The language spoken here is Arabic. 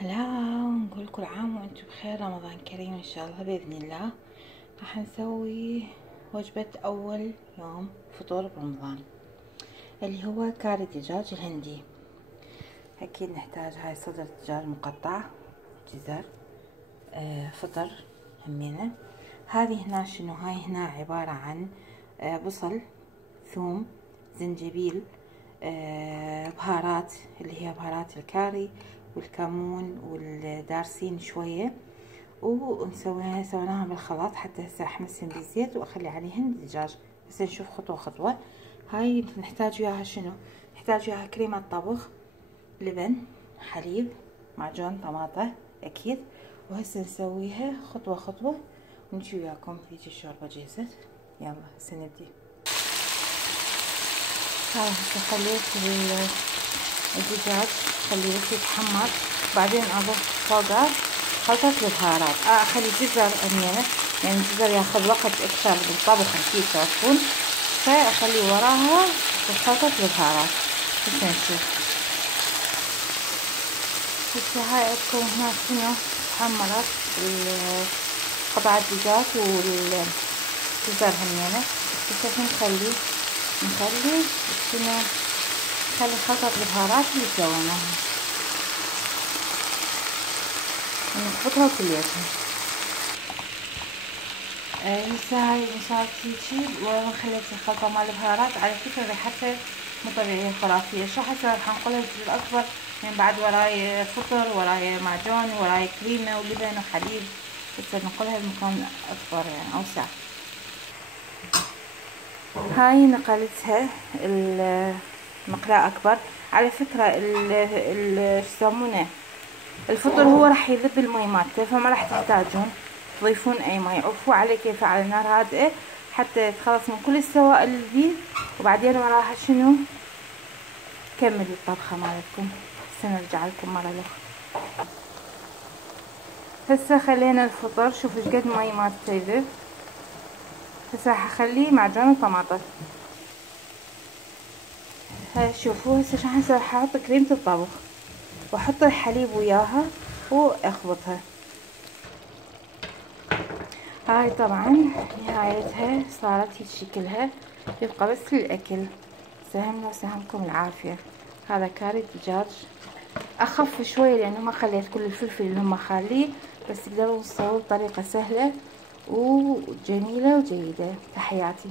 هلا، نقول كل عام وانتم بخير، رمضان كريم ان شاء الله باذن الله. راح نسوي وجبة اول يوم فطور برمضان اللي هو كاري دجاج الهندي. اكيد نحتاج هاي صدر دجاج مقطع، جزر، فطر همينة. هذه هنا شنو؟ هاي هنا عبارة عن بصل، ثوم، زنجبيل، بهارات اللي هي بهارات الكاري والكمون والدارسين شوية، سويناها بالخلاط. حتى هسه احمسهم بالزيت واخلي عليهن الدجاج. هسه نشوف خطوة خطوة. هاي نحتاج وياها شنو؟ نحتاج وياها كريمة طبخ، لبن، حليب، معجون طماطة اكيد. وهسه نسويها خطوة خطوة ونجي وياكم. هيجي الشوربة جهزت، يلا هسه نبدي. هاي هسه خليت الدجاج خليه بس يتحمر، بعدين اضيف فوقه خلطة البهارات. اخلي الجزر همينة، يعني الجزر ياخذ وقت اكثر بالطبخ اكيد تعرفون، فاخلي وراها خلطة البهارات. هسه نشوف. هسه هاي عندكم هنا شنو؟ تحمرت قطع الدجاج والجزر همينة. هسه نخلي شنو؟ نخلي خلطة البهارات اللي سويناها ونخلطها كليتها. هسه هاي صارت هيجي وخليت الخلطة مال البهارات. على فكرة ريحتها مو طبيعية خرافية. شو هسه راح انقلها الجزء الأكبر، يعني بعد وراي فطر، وراي معجون، وراي كريمة ولبن وحليب. هسه ننقلها لمكان أكبر يعني أوسع. هاي نقلتها المقلاة أكبر. على فكرة شو يسمونه، الفطر هو راح يذب المي مالته، فما راح تحتاجون تضيفون اي مي. عفوا عليه كيف على نار هادئة حتى يتخلص من كل السوائل اللي بيه، وبعدين وراها شنو؟ كمل الطبخة مالتكم. هسه نرجع لكم مرة اخرى. هسه خلينا الفطر، شوفوا ايش قد مي مالته يذب. هسه راح اخليه معجون طماطم. هاي شوفوا هسه راح احط كريمة الطبخ واحط الحليب وياها واخلطها. هاي طبعا نهايتها صارت هيك شكلها، يبقى بس للاكل. سهمنا وسهمكم العافية. هذا كاري دجاج اخف شوي لانه ما خليت كل الفلفل اللي هم خاليه، بس تقدرون تسووه بطريقة سهلة وجميلة وجيدة. تحياتي.